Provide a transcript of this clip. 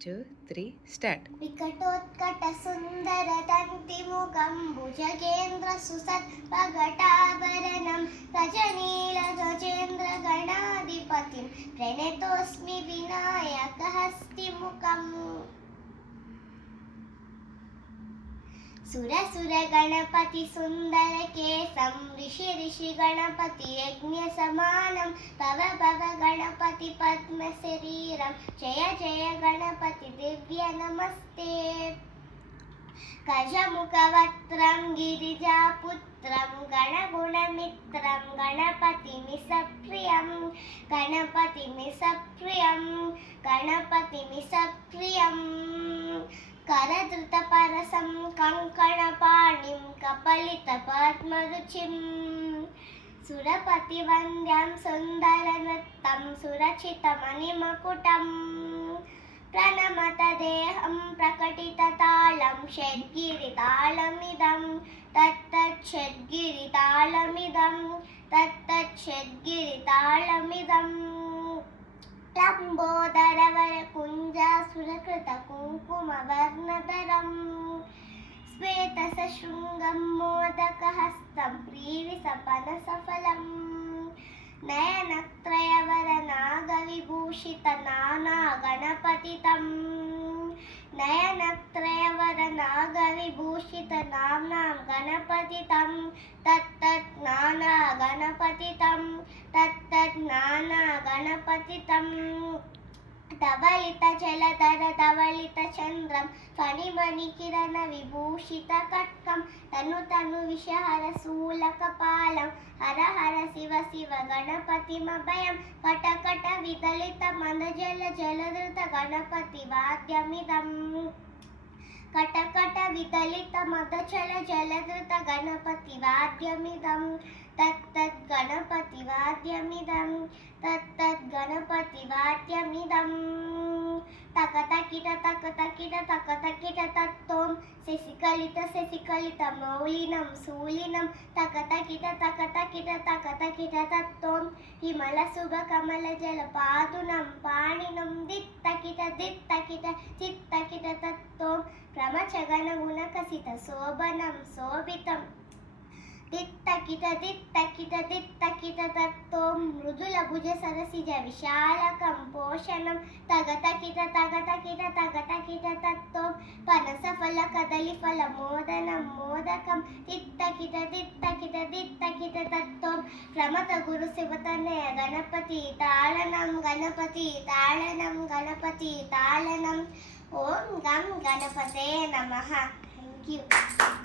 2, 3, start. विकटोत्कट सुंदर दन्तिमुखं भुजगेन्द्र सुसत्पगटाभरणं रजनील गजेन्द्र गणाधिपतिं प्रणतोऽस्मि विनायकहस्तिमुखम् सुर गणपति सुंदर केसं ऋषि गणपति यज्ञ समानं भव गणपति पद्म शरीरं जय जय गणपति दिव्य नमस्ते गजमुखवक्त्रं गिरिजापुत्रं गणगुणमित्रं गणपतिमिसप्रियं गणपतिमिसप्रियं करधृतपरसं कङ्कणपाणिं कपलितपद्मरुचिं सुरपतिवन्द्यं सुन्दरनृत्तं सुरचितमणिमकुटम् प्रणमत देहं प्रकटिततालं षड्गिरितालमिदं तत्तच्छड्गिरितालमिदम् लम्बोदरवरकुञ्जासुरकृतकुङ्कुमवर्णधरं श्वेतसशृङ्गं मोदकहस्तं प्रीविसपनसफलं नयनत्रयवरनागविभूषितनानागणपतितं नयनत्रयवरनागविभूषितनाम्नां गणपतितं तत्तज्ज्ञानागणपतितं धवलितजलधर धवलितचन्द्रं फणिमणिकिरणविभूषितकट्कं तनु विषहरशूलकपालं हर हर शिव गणपतिमभयं कटकट विदलितमन्दजल जलधृत गणपतिवाद्यमिदम् कटकट विदलितमदचल जलधृत गणपतिवाद्यमिदं तत्तद्गणपतिवाद्यमिदं तकतकिट तत्तों शशिकलित मौलिनं शूलिनं तकतकिट तत्तों हिमलशुभकमलजलपादुनं पाणिनं दित्तकिट चित्तकिट तत्तों प्रमचगणगुणकसित शोभनं शोभितं दित्तकिट तत्तों मृदुलभुज सरसिज विशालकं पोषणं तगतकिट तत्तों पनसफल कदलीफल मोदकं दित्तकिट तत्तों प्रमथ गुरु शिवतनय गणपति ताळनं ओम गं गणपते नमः. Thank you.